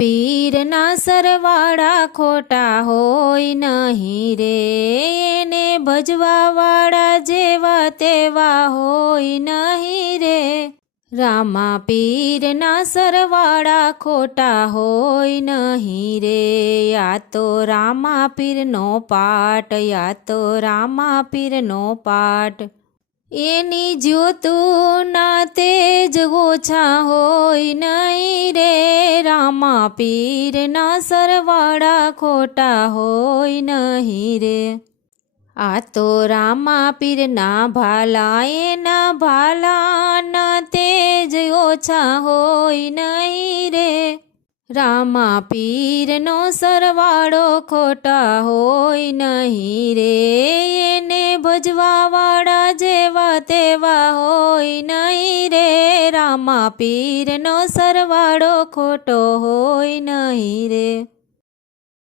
પીરના સરવાળા ખોટા હોય નહીં રે, એને ભજવાવાળા જેવા તેવા હોય નહીં રે. રામા પીરના સરવાળા ખોટા હોય નહીં રે, આ તો રામા પીરનો પાટ, આ તો રામા પીરનો પાટ. એની જ્યોતુના તેજ ઓછા હોય નહીં રે, રામા પીરના સરવાળા ખોટા હોય નહીં રે. આ તો રામા પીરના ભાલા, એના ભાલાના તેજ ઓછા હોય નહીં રે. રામા પીરનો સરવાળો ખોટા હોય નહીં રે, એને ભજવાવાળા જેવા તેવા હોય નહીં રે. રામા પીરનો સરવાળો ખોટો હોય નહીં રે.